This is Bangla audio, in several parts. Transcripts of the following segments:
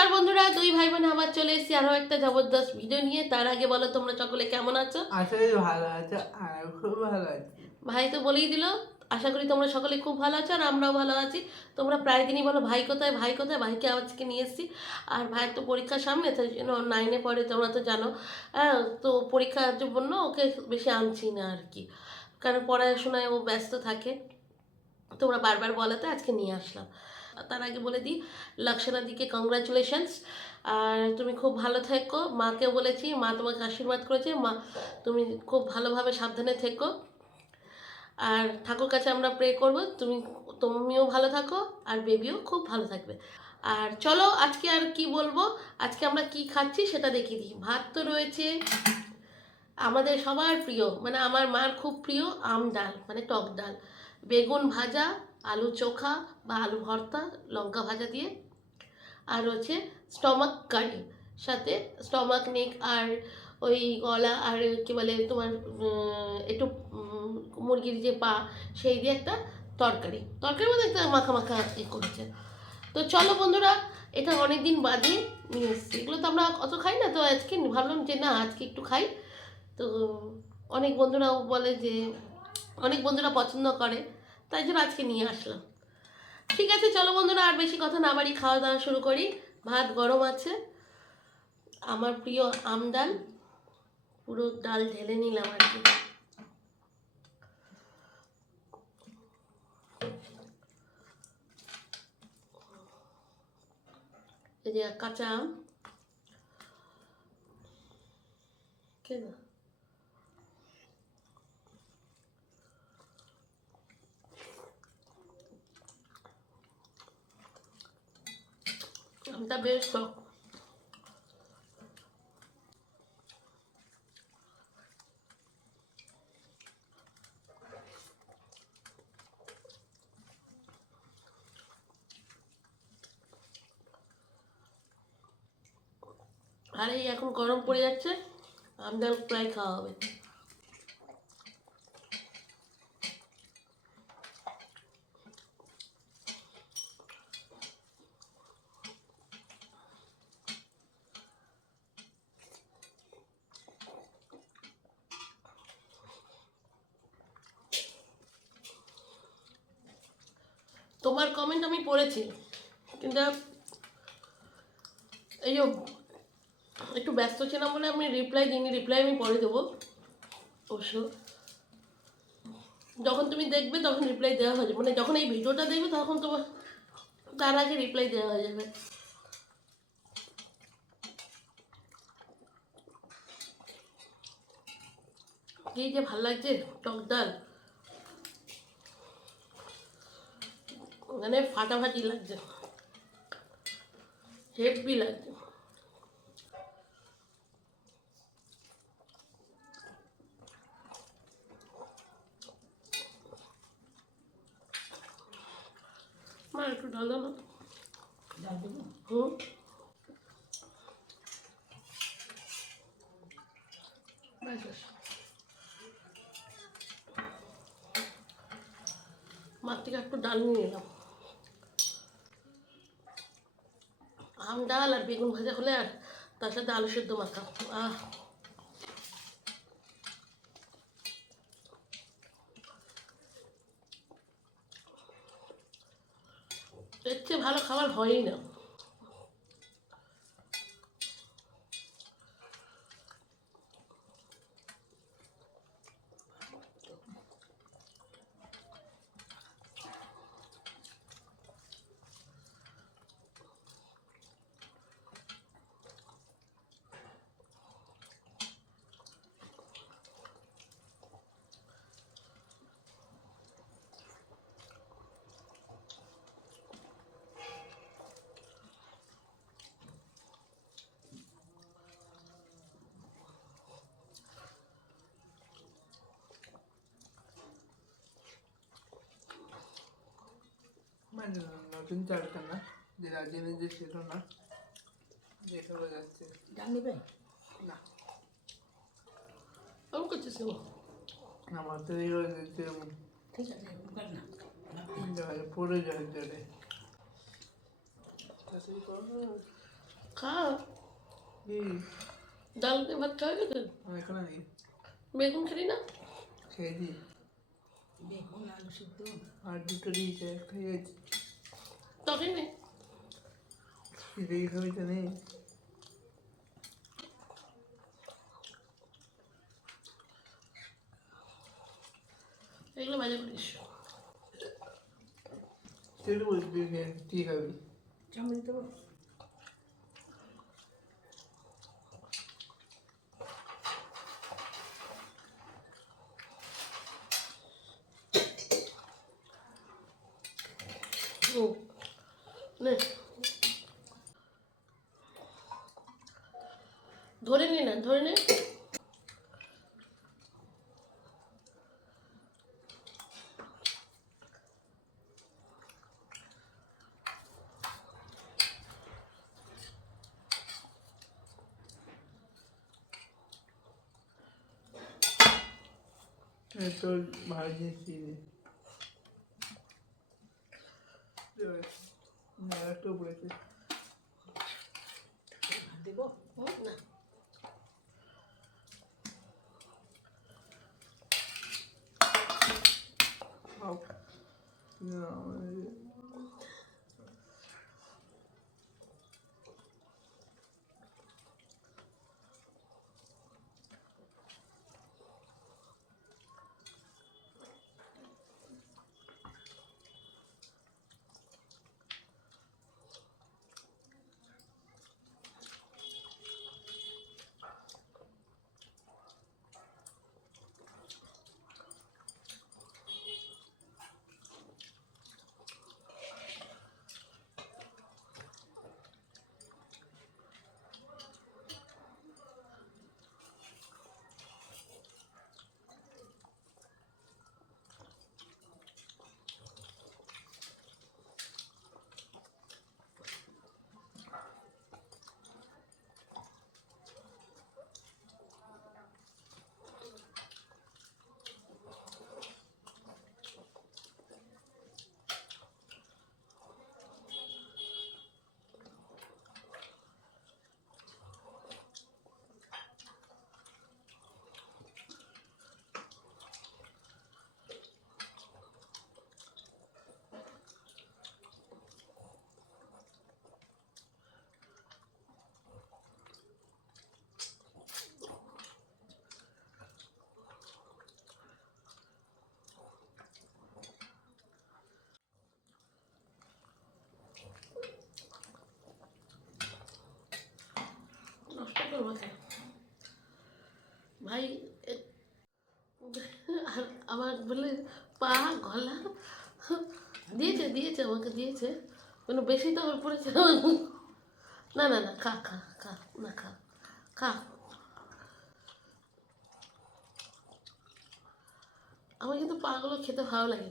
নমস্কার বন্ধুরা, দুই ভাই বোনে আবার চলে এসেছি আরো একটা জবরদস্ত ভিডিও নিয়ে। তার আগে বলো তোমরা সকলে কেমন আছো? আসলে ভালো আছে আর খুব ভালো আছি। ভাই তো বলেই দিল। আশা করি তোমরা সকলে খুব ভালো আছো আর আমরাও ভালো আছি। তোমরা প্রায় দিনই বলো ভাই কোথায়, ভাই কোথায়। ভাইকে আজকে নিয়ে এসেছি। আর ভাইয়ের তো পরীক্ষার সামনে, তাই জন্য 9-এ পড়ে, তোমরা তো জানো। হ্যাঁ, তো পরীক্ষার জন্য ওকে বেশি আনছি না আর কি, কারণ পড়াশোনায় ও ব্যস্ত থাকে। তোমরা বারবার বলাতে আজকে নিয়ে আসলাম। তার আগে বলে দিই, লক্ষণা দিকে কংগ্রাচুলেশনস। আর তুমি খুব ভালো থেকো। মাকে বলেছি, মা তোমাকে আশীর্বাদ করেছে। মা, তুমি খুব ভালোভাবে সাবধানে থেকো। আর ঠাকুর কাছে আমরা প্রে করব তুমিও ভালো থাকো আর বেবিও খুব ভালো থাকবে। আর চলো আজকে আর কি বলবো, আজকে আমরা কি খাচ্ছি সেটা দেখিয়ে দিই। ভাত তো রয়েছে, আমাদের সবার প্রিয়, মানে আমার মার খুব প্রিয় আম ডাল, মানে টক ডাল, বেগুন ভাজা, আলু চোখা বা আলু ভর্তা লঙ্কা ভাজা দিয়ে, আর হচ্ছে স্টমাক কারি, সাথে স্টমাক নেক আর ওই গলা আর কি বলে তোমার একটু মুরগির যে পা, সেই দিয়ে একটা তরকারির মধ্যে একটা মাখা মাখা করেছে। তো চলো বন্ধুরা, এটা অনেক দিন বাদে নিয়ে এসেছি। এগুলো তো আমরা অত খাই না, তো আজকে ভাবলাম যে না, আজকে একটু খাই। তো অনেক বন্ধুরাও বলে যে, অনেক বন্ধুরা পছন্দ করে, তাই জন্য আজকে নিয়ে আসলাম। ঠিক আছে চলো বন্ধুরা, আর বেশি কথা না বাড়ি, খাওয়া দাওয়া শুরু করি। ভাত গরম আছে, আমার প্রিয় আম ডাল, পুরো ডাল ঢেলে নিলাম আর কি। এই যে কাঁচা আম, কেন আমটা বেশ টক। আর এই এখন গরম পড়ে যাচ্ছে, আম ডাল প্রায় খাওয়া হবে। তোমার কমেন্ট আমি পড়েছি, কিন্তু এই যে একটু ব্যস্ত ছিলাম বলে আমি রিপ্লাই দিইনি। রিপ্লাই আমি পরে দেবো অবশ্য। যখন তুমি দেখবে তখন রিপ্লাই দেওয়া হয়ে যাবে, মানে যখন এই ভিডিওটা দেখবে তখন তোমার তার আগে রিপ্লাই দেওয়া হয়ে যাবে। কি যে ভাল লাগছে টক ডাল, মানে ফাটাফাটি লাগছে, হেভি লাগছে। মা একটু ডাল দাও না। হুম, মার থেকে একটু ডাল নিয়ে নিলাম। আম ডাল আর বেগুন ভাজা হলে, আর তার সাথে আলু সেদ্ধ মাখা, আহ, এর চেয়ে ভালো খাবার হয়ই না। মানে নতুন চালটা না, যে রাজীবের যে ছিল না, যেটা হয়ে যাচ্ছে ডাল নেবে না। আমি করছিস কেন? আমার তো এই হয়ে যাচ্ছে ঠিক আছে কর না জলে পড়ে যায় জলে। তাড়াতাড়ি করো। খাও, এই ডাল দিয়ে ভাত খাওয়া গেছে। এখানে নেই, বেগুন খেলি না? খেয়েছি। বেগুন আলু সিদ্ধ। আর দুটো দিয়েছে, একটা খেয়েছি। তখন নেই। খিদেই খাবি তো নেই। এগুলো বাজা করিস। তুই তো বলবি কি খাবি? চামচ দেবো। হুম, নে ধরে নে, না ধরে নে। তোর ভালো জিনিস দিয়ে একটু পড়েছে। ভাত দেবো। না, খাও। না, নষ্ট করবো কেন ভাই? আর আমার বলে পা গলা দিয়েছে, দিয়েছে আমাকে দিয়েছে, কোনো বেশি তো আমার পড়েছে। না না না, খা খা খা, না খা খা। আমার কিন্তু পাগুলো খেতে ভালো লাগে।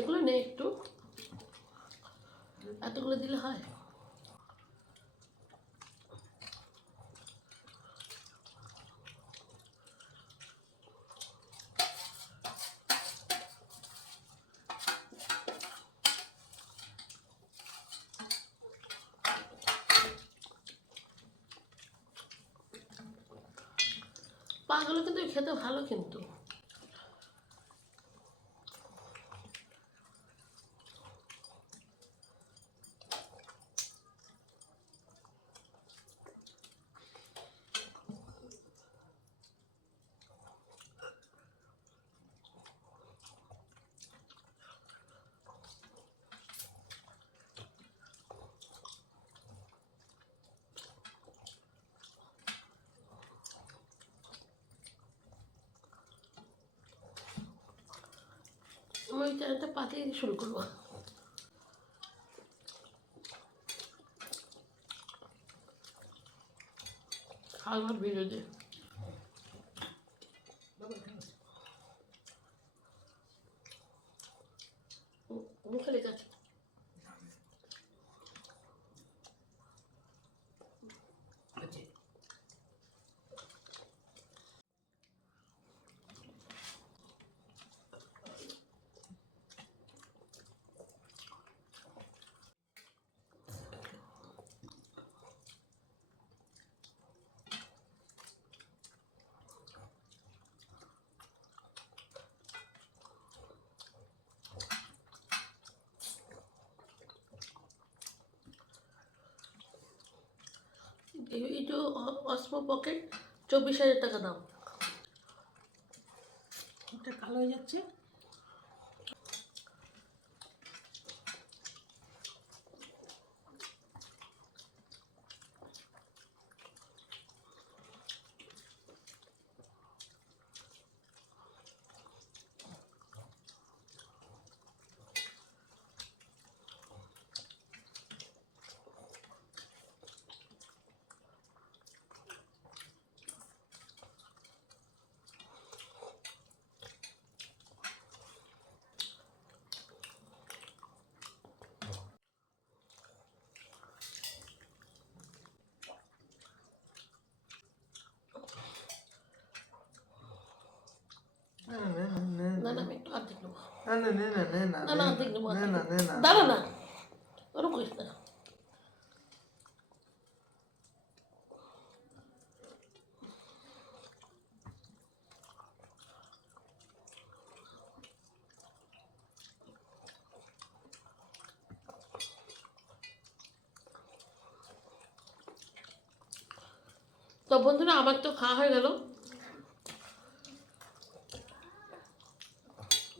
এগুলো নে একটু, এতগুলো দিলে হয়? পাগুলো কিন্তু খেতে ভালো কিন্তু। আমি ওই চ্যানেলটা পাঠিয়ে শুরু করবো। খাবার ভিডিও দিয়ে বাবা এখানে আছে। মুখে লেগে আছে। আছে। এইটা অসমো পকেট 24,000 টাকা দাম। এটা কালো হয়ে যাচ্ছে। না না আমি একটু অর্ধেক নেবো। না না নে না নে না না না অর্ধেক নেবো। নে না নে না দাঁড়া না, ওরকম করিস না। তো বন্ধুরা আমার তো খাওয়া হয়ে গেল,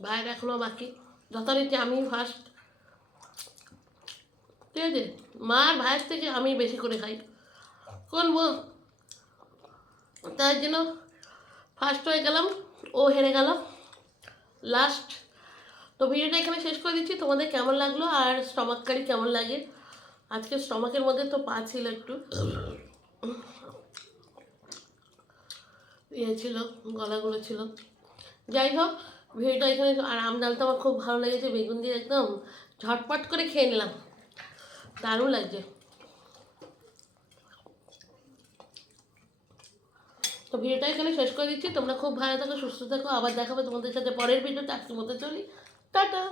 ভাইয়ের এখনও বাকি। যথারীতি আমি ফার্স্ট, ঠিক আছে? মা আর ভাইয়ের থেকে আমি বেশি করে খাই, কোন বল? তার জন্য ফার্স্ট হয়ে গেলাম, ও হেরে গেল লাস্ট। তো ভিডিওটা এখানে শেষ করে দিচ্ছি। তোমাদের কেমন লাগলো আর স্টমাক কারি কেমন লাগে? আজকে স্টমাকের মধ্যে তো পা ছিল একটু ইয়ে ছিল, গলাগুলো ছিল। যাই হোক, ভিডিওটা এখানে। আর আম ডালটা আমার খুব ভালো লেগেছে, বেগুন দিয়ে একদম ঝটপট করে খেয়ে নিলাম, দারুণ লাগছে। তো ভিডিওটা এখানে শেষ করে দিচ্ছি। তোমরা খুব ভালো থাকো, সুস্থ থাকো, আবার দেখাবে তোমাদের সাথে পরের ভিডিওতে। আজকের মতো চলি, টাটা।